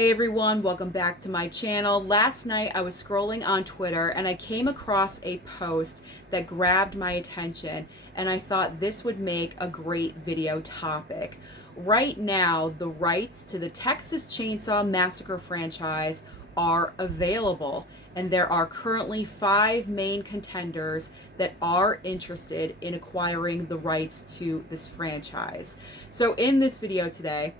Hey everyone, welcome back to my channel. Last night I was scrolling on Twitter and I came across a post that grabbed my attention and I thought this would make a great video topic. Right now, the rights to the Texas Chainsaw Massacre franchise are available and there are currently 5 main contenders that are interested in acquiring the rights to this franchise. So in this video today,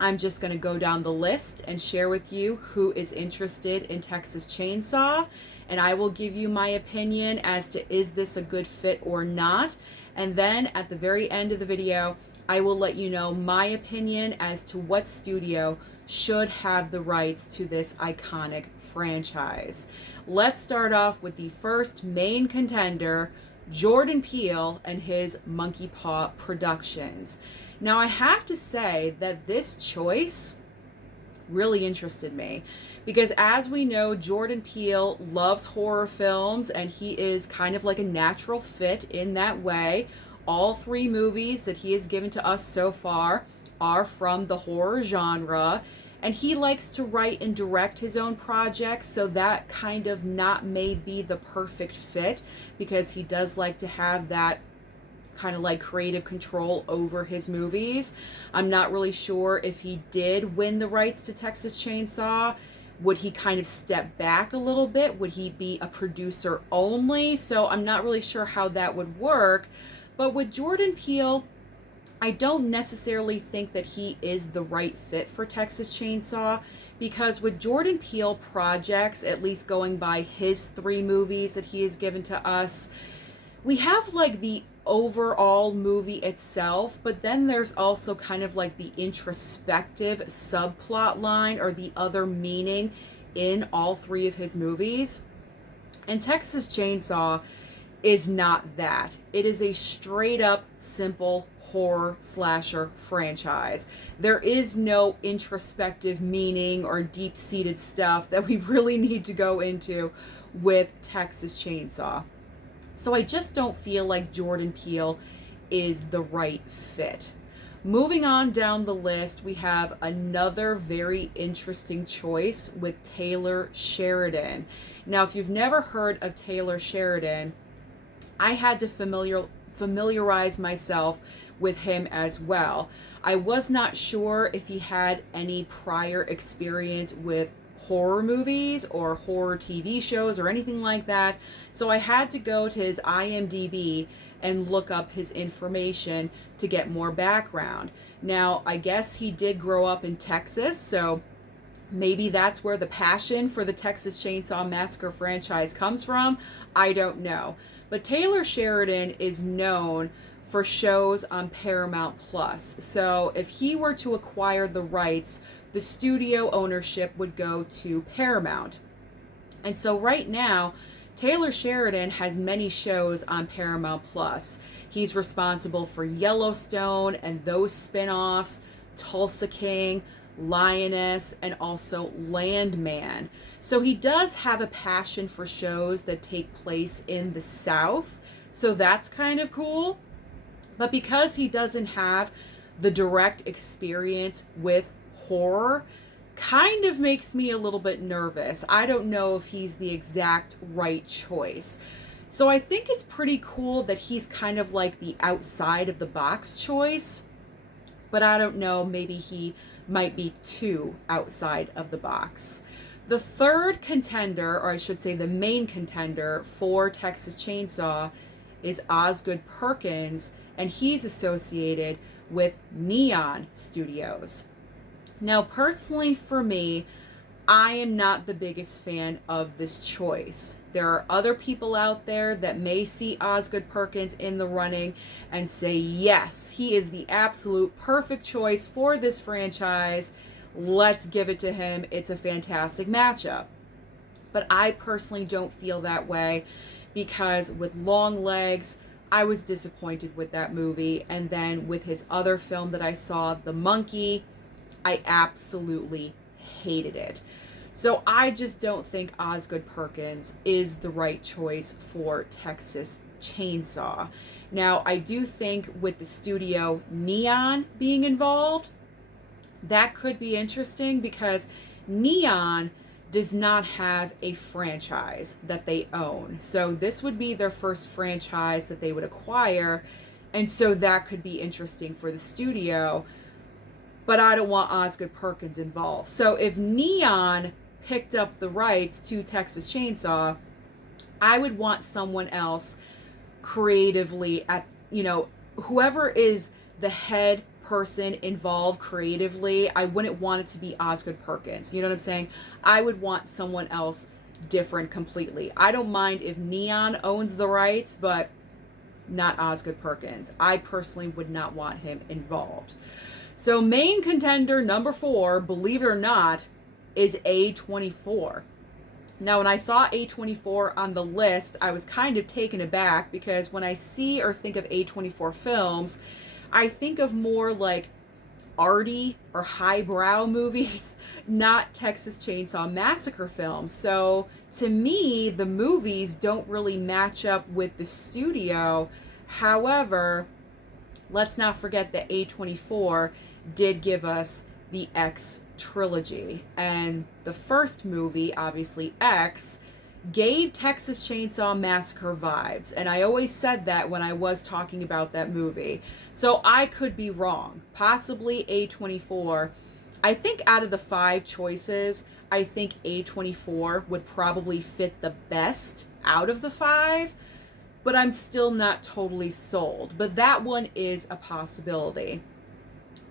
I'm just going to go down the list and share with you who is interested in Texas Chainsaw, and I will give you my opinion as to is this a good fit or not. And then at the very end of the video, I will let you know my opinion as to what studio should have the rights to this iconic franchise. Let's start off with the first main contender, Jordan Peele and his Monkey Paw Productions. Now, I have to say that this choice really interested me because, as we know, Jordan Peele loves horror films and he is kind of like a natural fit in that way. All 3 movies that he has given to us so far are from the horror genre, and he likes to write and direct his own projects, so that kind of not may be the perfect fit because he does like to have that kind of like creative control over his movies. I'm not really sure if he did win the rights to Texas Chainsaw, would he kind of step back a little bit? Would he be a producer only? So I'm not really sure how that would work. But with Jordan Peele, I don't necessarily think that he is the right fit for Texas Chainsaw, because with Jordan Peele projects, at least going by his 3 movies that he has given to us, we have like the overall movie itself, but then there's also kind of like the introspective subplot line or the other meaning in all 3 of his movies. And Texas Chainsaw is not that. It is a straight up simple horror slasher franchise. There is no introspective meaning or deep-seated stuff that we really need to go into with Texas Chainsaw. So I just don't feel like Jordan Peele is the right fit. Moving on down the list, we have another very interesting choice with Taylor Sheridan. Now, if you've never heard of Taylor Sheridan, I had to familiarize myself with him as well. I was not sure if he had any prior experience with horror movies or horror TV shows or anything like that. So I had to go to his IMDb and look up his information to get more background. Now, I guess he did grow up in Texas, so maybe that's where the passion for the Texas Chainsaw Massacre franchise comes from. I don't know. But Taylor Sheridan is known for shows on Paramount Plus. So if he were to acquire the rights, the studio ownership would go to Paramount. And so right now, Taylor Sheridan has many shows on Paramount Plus. He's responsible for Yellowstone and those spin-offs, Tulsa King, Lioness, and also Landman. So he does have a passion for shows that take place in the South. So that's kind of cool. But because he doesn't have the direct experience with horror, kind of makes me a little bit nervous. I don't know if he's the exact right choice. So I think it's pretty cool that he's kind of like the outside of the box choice, but I don't know, maybe he might be too outside of the box. The third contender, or I should say the main contender for Texas Chainsaw, is Ozgood Perkins, and he's associated with Neon Studios. Now, personally for me, I am not the biggest fan of this choice. There are other people out there that may see Ozgood Perkins in the running and say, yes, he is the absolute perfect choice for this franchise. Let's give it to him. It's a fantastic matchup. But I personally don't feel that way because with Long Legs, I was disappointed with that movie. And then with his other film that I saw, The Monkey, I absolutely hated it. So I just don't think Ozgood Perkins is the right choice for Texas Chainsaw. Now, I do think with the studio Neon being involved, That could be interesting because Neon does not have a franchise that they own. So this would be their first franchise that they would acquire. And so that could be interesting for the studio. But I don't want Ozgood Perkins involved. So if Neon picked up the rights to Texas Chainsaw, I would want someone else creatively at, whoever is the head person involved creatively. I wouldn't want it to be Ozgood Perkins. You know what I'm saying? I would want someone else different completely. I don't mind if Neon owns the rights, but not Ozgood Perkins. I personally would not want him involved. So main contender number 4, believe it or not, is A24. Now, when I saw A24 on the list, I was kind of taken aback because when I see or think of A24 films, I think of more like arty or highbrow movies, not Texas Chainsaw Massacre films. So to me, the movies don't really match up with the studio. However, let's not forget that A24 did give us the X trilogy. And the first movie, obviously X, gave Texas Chainsaw Massacre vibes. And I always said that when I was talking about that movie. So I could be wrong. Possibly A24. I think out of the 5 choices, I think A24 would probably fit the best out of the 5. But I'm still not totally sold. But that one is a possibility.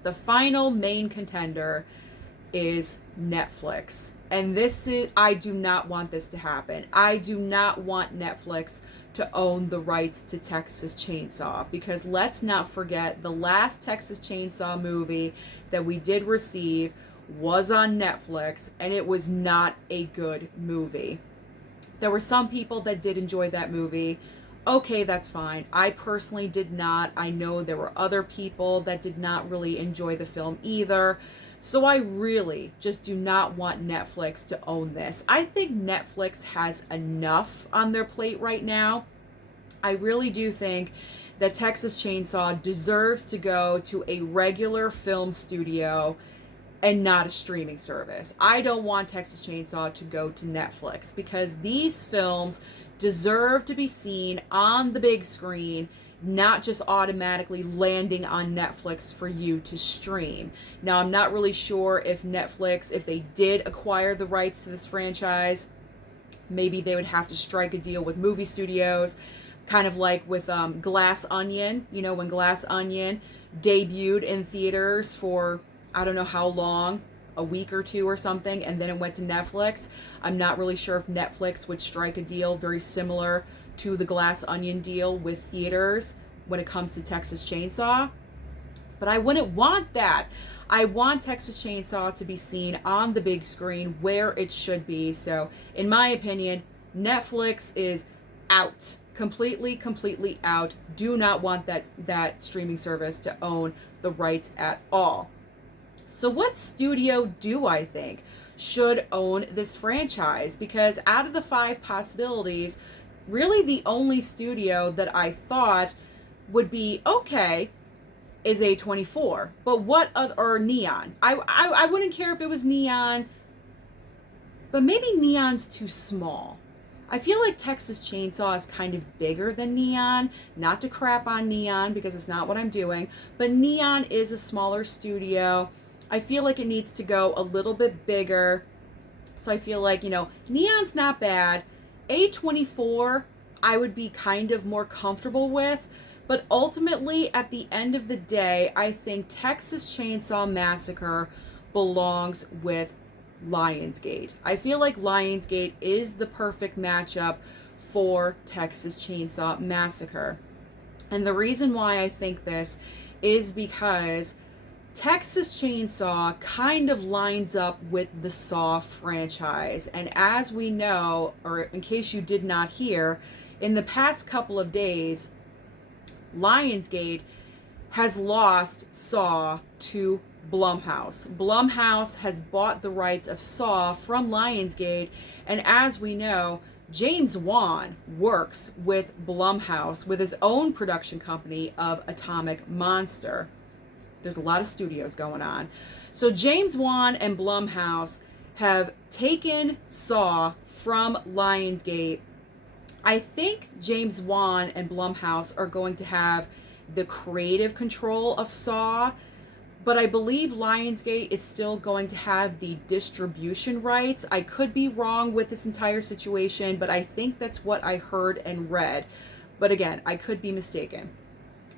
The final main contender is Netflix. And this is, I do not want this to happen. I do not want Netflix to own the rights to Texas Chainsaw, because let's not forget the last Texas Chainsaw movie that we did receive was on Netflix, and it was not a good movie. There were some people that did enjoy that movie. Okay, that's fine. I personally did not. I know there were other people that did not really enjoy the film either. So I really just do not want Netflix to own this. I think Netflix has enough on their plate right now. I really do think that Texas Chainsaw deserves to go to a regular film studio and not a streaming service. I don't want Texas Chainsaw to go to Netflix because these films deserve to be seen on the big screen, not just automatically landing on Netflix for you to stream. Now, I'm not really sure if Netflix, if they did acquire the rights to this franchise, maybe they would have to strike a deal with movie studios, kind of like with Glass Onion. You know, when Glass Onion debuted in theaters for I don't know how long, a week or 2 or something, and then it went to Netflix. I'm not really sure if Netflix would strike a deal very similar to the Glass Onion deal with theaters when it comes to Texas Chainsaw. But I wouldn't want that. I want Texas Chainsaw to be seen on the big screen where it should be. So, in my opinion, Netflix is out. Completely out. Do not want that streaming service to own the rights at all. So what studio do I think should own this franchise? Because out of the 5 possibilities, really the only studio that I thought would be okay is A24. But what other, or Neon. I wouldn't care if it was Neon, but maybe Neon's too small. I feel like Texas Chainsaw is kind of bigger than Neon. Not to crap on Neon because it's not what I'm doing, but Neon is a smaller studio. I feel like it needs to go a little bit bigger. So I feel like, Neon's not bad. A24, I would be kind of more comfortable with. But ultimately, at the end of the day, I think Texas Chainsaw Massacre belongs with Lionsgate. I feel like Lionsgate is the perfect matchup for Texas Chainsaw Massacre. And the reason why I think this is because Texas Chainsaw kind of lines up with the Saw franchise. And as we know, or in case you did not hear, in the past couple of days, Lionsgate has lost Saw to Blumhouse. Blumhouse has bought the rights of Saw from Lionsgate, and as we know, James Wan works with Blumhouse with his own production company of Atomic Monster. there's a lot of studios going on. So James Wan and Blumhouse have taken Saw from Lionsgate. I think James Wan and Blumhouse are going to have the creative control of Saw, but I believe Lionsgate is still going to have the distribution rights. I could be wrong with this entire situation, but I think that's what I heard and read. But again, I could be mistaken.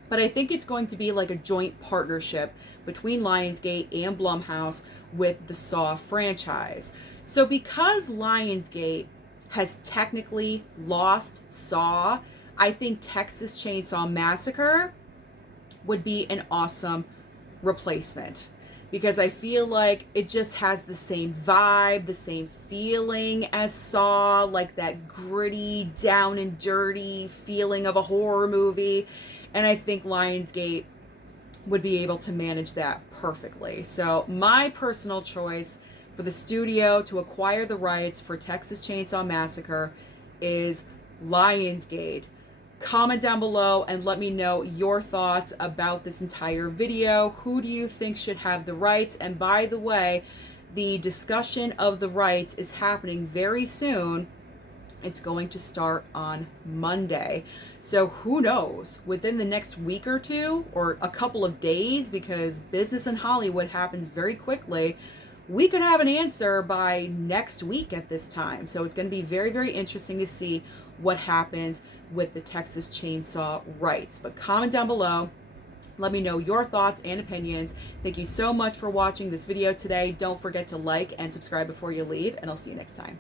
But I think it's going to be like a joint partnership between Lionsgate and Blumhouse with the Saw franchise. So because Lionsgate has technically lost Saw, I think Texas Chainsaw Massacre would be an awesome replacement, because I feel like it just has the same vibe, the same feeling as Saw, like that gritty, down and dirty feeling of a horror movie. And I think Lionsgate would be able to manage that perfectly. So my personal choice for the studio to acquire the rights for Texas Chainsaw Massacre is Lionsgate. Comment down below and let me know your thoughts about this entire video. Who do you think should have the rights? And by the way, the discussion of the rights is happening very soon. It's going to start on Monday. So who knows, within the next week or two, or a couple of days, because business in Hollywood happens very quickly, we could have an answer by next week at this time. So it's going to be very, very interesting to see what happens with the Texas Chainsaw rights. But comment down below. Let me know your thoughts and opinions. Thank you so much for watching this video today. Don't forget to like and subscribe before you leave, and I'll see you next time.